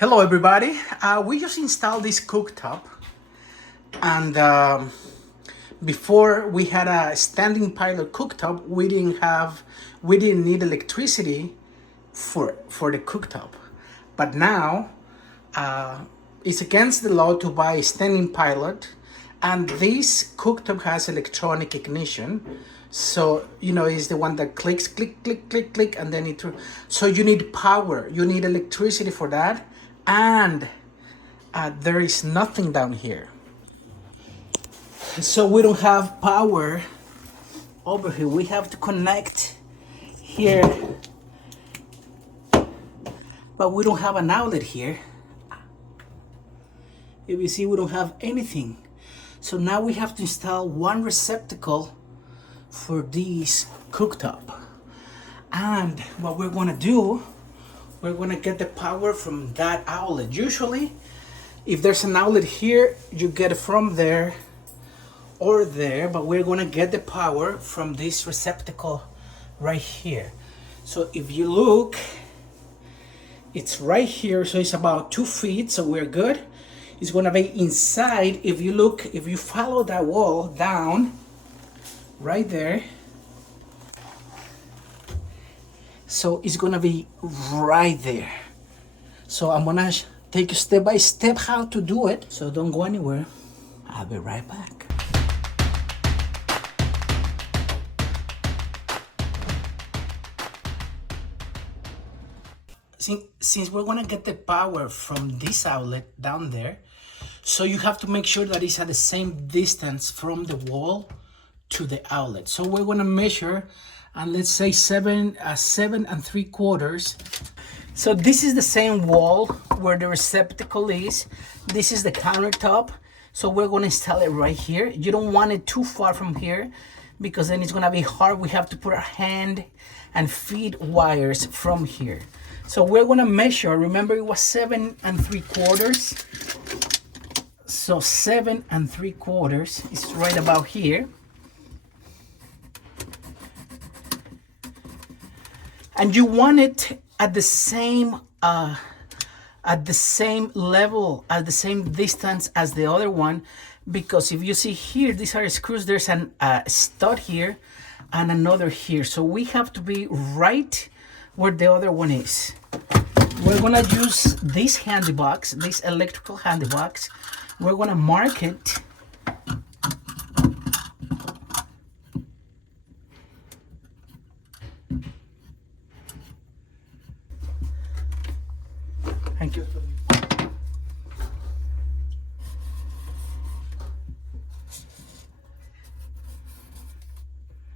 Hello everybody. We just installed this cooktop, and before we had a standing pilot cooktop. We didn't need electricity for the cooktop, but now it's against the law to buy a standing pilot, and this cooktop has electronic ignition. So it's the one that clicks, click, click, click, click, and then so you need power, you need electricity for that. And there is nothing down here, so we don't have power over here. We have to connect here, but we don't have an outlet here. If you see, we don't have anything. So now we have to install one receptacle for this cooktop. And what we're gonna do, we're gonna get the power from that outlet. Usually, if there's an outlet here, you get it from there or there, but we're gonna get the power from this receptacle right here. So if you look, it's right here, so it's about 2 feet, so we're good. It's gonna be inside. If you look, if you follow that wall down, right there, so it's gonna be right there. So I'm gonna take you step by step how to do it, so don't go anywhere. I'll be right back. Since we're gonna get the power from this outlet down there, so you have to make sure that it's at the same distance from the wall to the outlet. So we're gonna measure, and let's say 7 3/4. So this is the same wall where the receptacle is. This is the countertop. So we're gonna install it right here. You don't want it too far from here, because then it's gonna be hard. We have to put our hand and feed wires from here. So we're gonna measure, remember it was 7 3/4. So 7 3/4 is right about here. And you want it at the same level, at the same distance as the other one, because if you see here, these are screws. There's an stud here and another here. So we have to be right where the other one is. We're gonna use this handy box, this electrical handy box. We're gonna mark it. Thank you.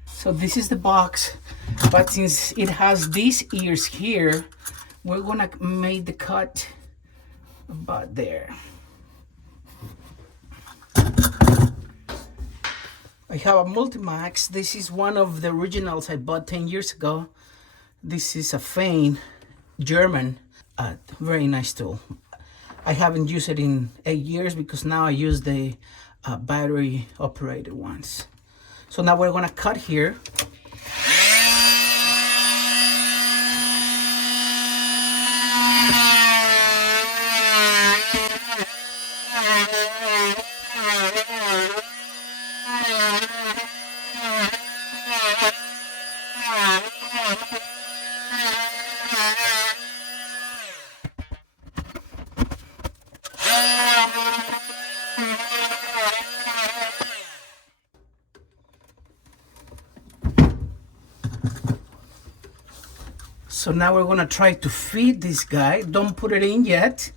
So this is the box, but since it has these ears here, we're gonna make the cut about there. I have a Multimax. This is one of the originals I bought 10 years ago. This is a Fein, German, very nice tool. I haven't used it in 8 years because now I use the battery operated ones. So now we're gonna cut here. So now we're gonna try to feed this guy. Don't put it in yet.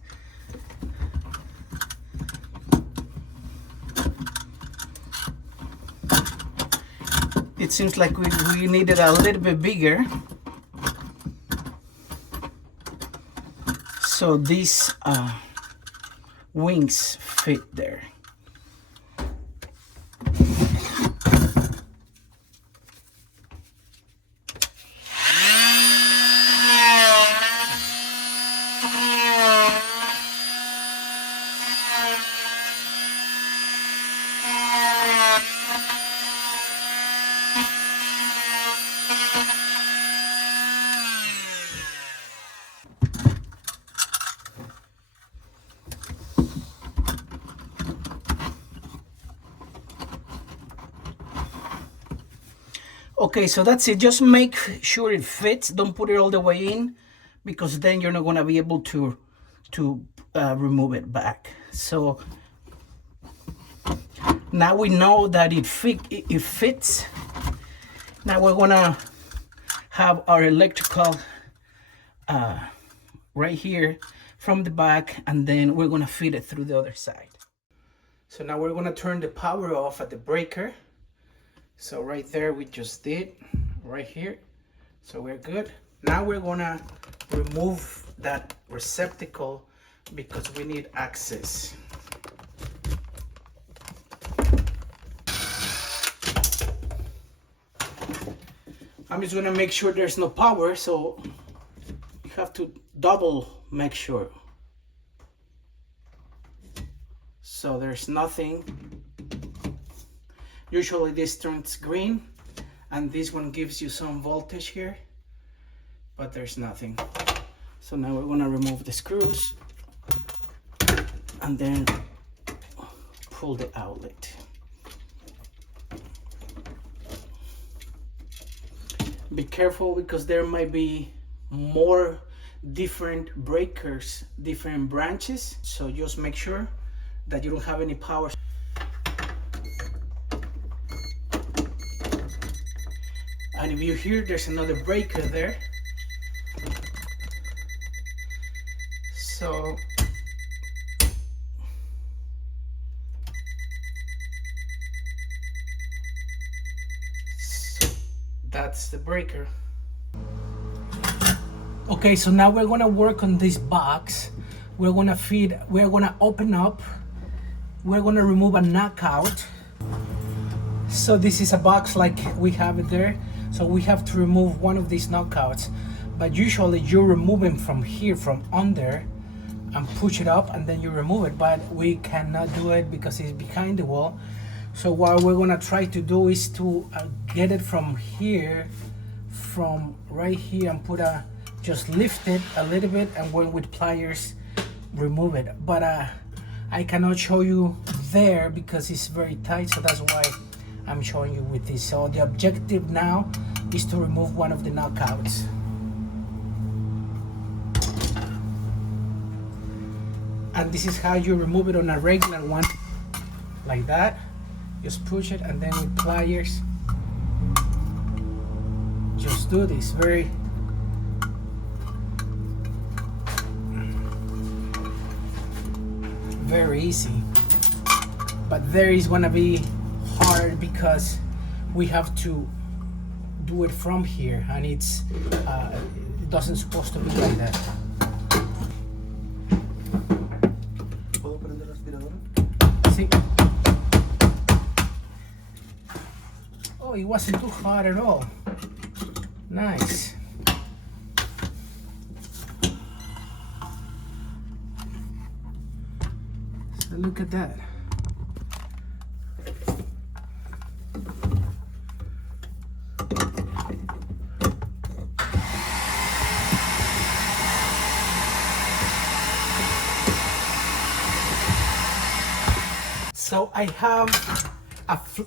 It seems like we need it a little bit bigger. So these wings fit there. Okay, so that's it. Just make sure it fits. Don't put it all the way in, because then you're not going to be able to remove it back. So now we know that it fits. Now we're going to have our electrical right here from the back, and then we're going to feed it through the other side. So now we're going to turn the power off at the breaker. So right there we just did, right here. So we're good. Now we're going to remove that receptacle because we need access. I'm just going to make sure there's no power, so you have to double make sure. So there's nothing. Usually this turns green, and this one gives you some voltage here, but there's nothing. So now we're going to remove the screws and then pull the outlet. Be careful, because there might be more different breakers, different branches, so just make sure that you don't have any power. And if you hear, there's another breaker there. So that's the breaker. Okay, so now we're gonna work on this box. We're gonna open up, we're gonna remove a knockout. So this is a box like we have it there. So we have to remove one of these knockouts, but usually you remove them from here, from under, and push it up, and then you remove it. But we cannot do it because it's behind the wall. So what we're gonna try to do is to get it from here, from right here, and just lift it a little bit, and when with pliers remove it. But I cannot show you there because it's very tight, so that's why I'm showing you with this. So the objective now is to remove one of the knockouts. And this is how you remove it on a regular one, like that. Just push it, and then with pliers, just do this. Very easy. But there is gonna be hard because we have to do it from here, and it doesn't supposed to be like that. See? Oh, it wasn't too hard at all. Nice. So look at that. So I have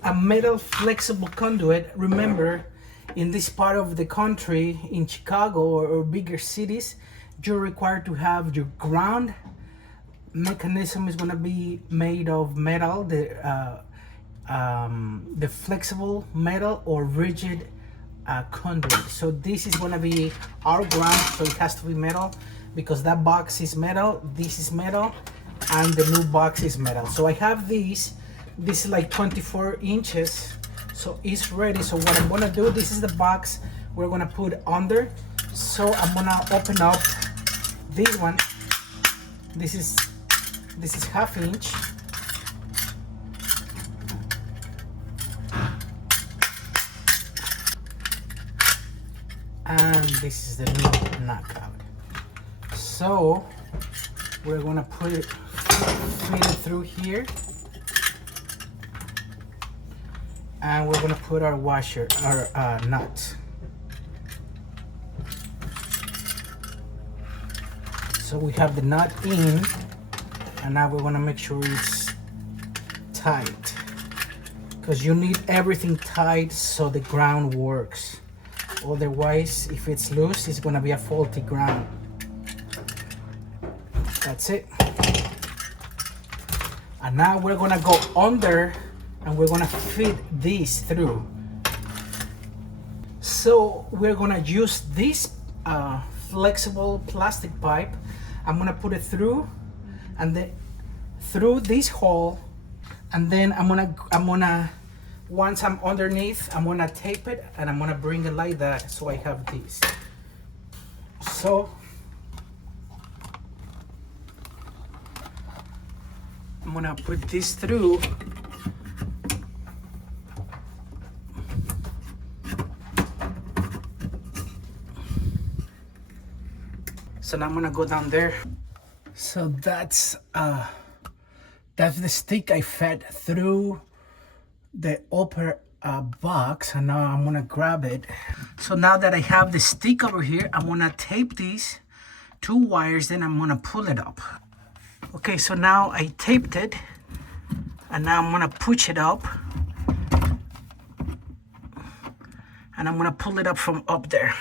a metal flexible conduit. Remember, in this part of the country, in Chicago or bigger cities, you're required to have your ground mechanism is going to be made of metal, the flexible metal or rigid conduit. So this is going to be our ground, so it has to be metal because that box is metal, this is metal, and the new box is metal. So I have this is like 24 inches, so it's ready. So what I'm gonna do, this is the box we're gonna put under. So I'm gonna open up this one. This is 1/2 inch. And this is the new knockout. So we're gonna feed it through here, and we're gonna put our washer, our nut. So we have the nut in, and now we're gonna make sure it's tight, because you need everything tight so the ground works. Otherwise, if it's loose, it's gonna be a faulty ground. That's it. And now we're gonna go under and we're gonna feed these through. So we're gonna use this flexible plastic pipe. I'm gonna put it through and then through this hole, and then I'm gonna once I'm underneath, I'm gonna tape it and I'm gonna bring it like that, so I have this. So I'm gonna put this through. So now I'm gonna go down there. So that's the stick I fed through the upper box, and now I'm gonna grab it. So now that I have the stick over here, I'm gonna tape these 2 wires, then I'm gonna pull it up. Okay, so now I taped it, and now I'm gonna push it up, and I'm gonna pull it up from up there.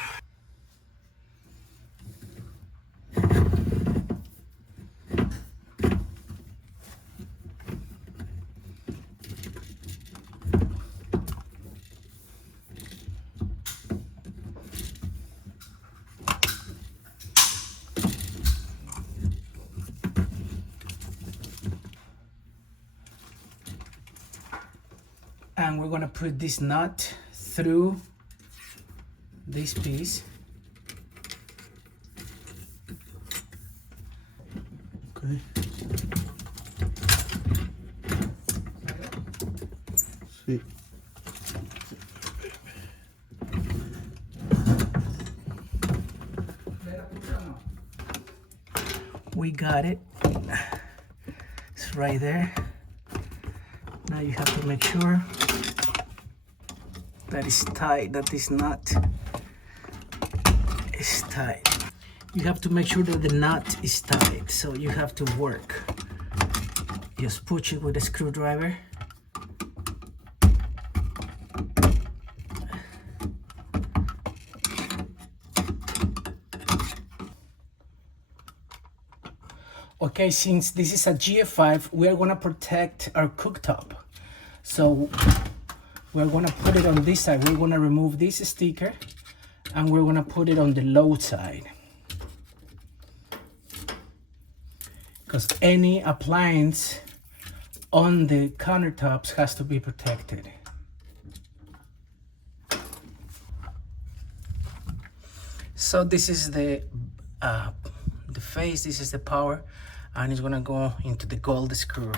And we're gonna put this nut through this piece. Okay. See. We got it. It's right there. Now you have to make sure that it's tight, that this nut is tight. You have to make sure that the nut is tight, so you have to work. Just push it with a screwdriver. Okay, since this is a GF5, we are gonna protect our cooktop. So we're gonna put it on this side. We're gonna remove this sticker and we're gonna put it on the low side, because any appliance on the countertops has to be protected. So this is the face, this is the power, and it's gonna go into the gold screw.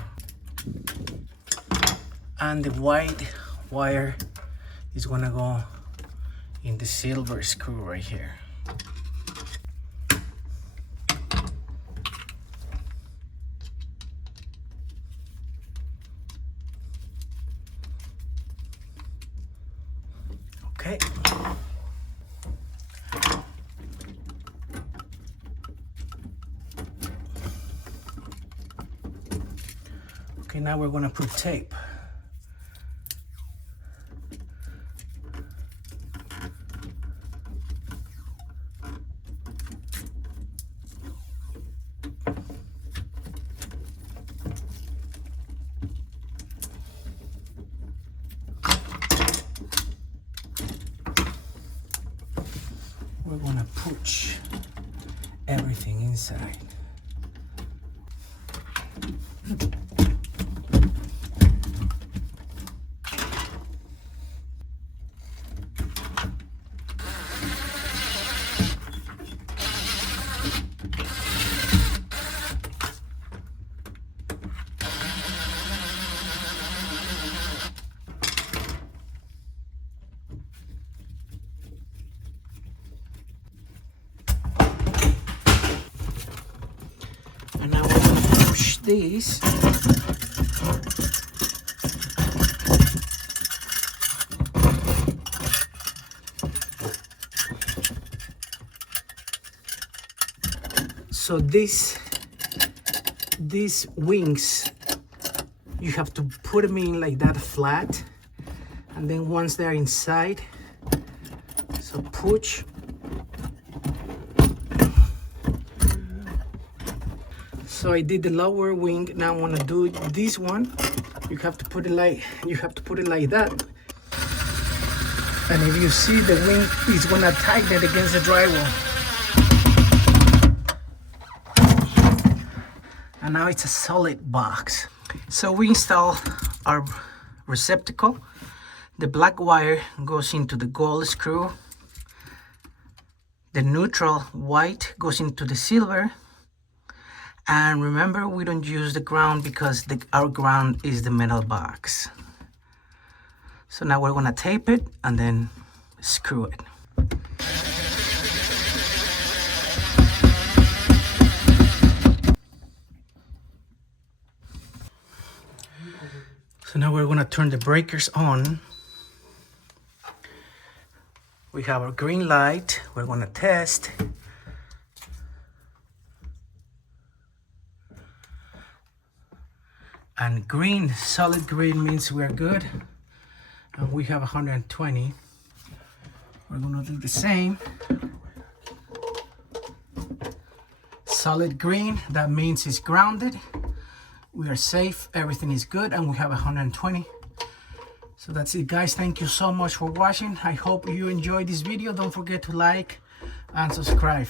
And the white wire is gonna go in the silver screw right here. Okay. Okay, now we're gonna put tape. We're gonna push everything inside. And now we're going to push these. So these wings, you have to put them in like that flat, And then once they're inside, so push. So I did the lower wing. Now I want to do this one. You have to put it like that. And if you see, the wing is gonna tighten it against the drywall. And now it's a solid box. So we install our receptacle. The black wire goes into the gold screw. The neutral white goes into the silver. And remember, we don't use the ground because our ground is the metal box. So now we're gonna tape it and then screw it. So now we're gonna turn the breakers on. We have our green light. We're gonna test. And green, solid green means we're good. And we have 120. We're gonna do the same. Solid green, that means it's grounded. We are safe, everything is good, and we have 120. So that's it, guys. Thank you so much for watching. I hope you enjoyed this video. Don't forget to like and subscribe.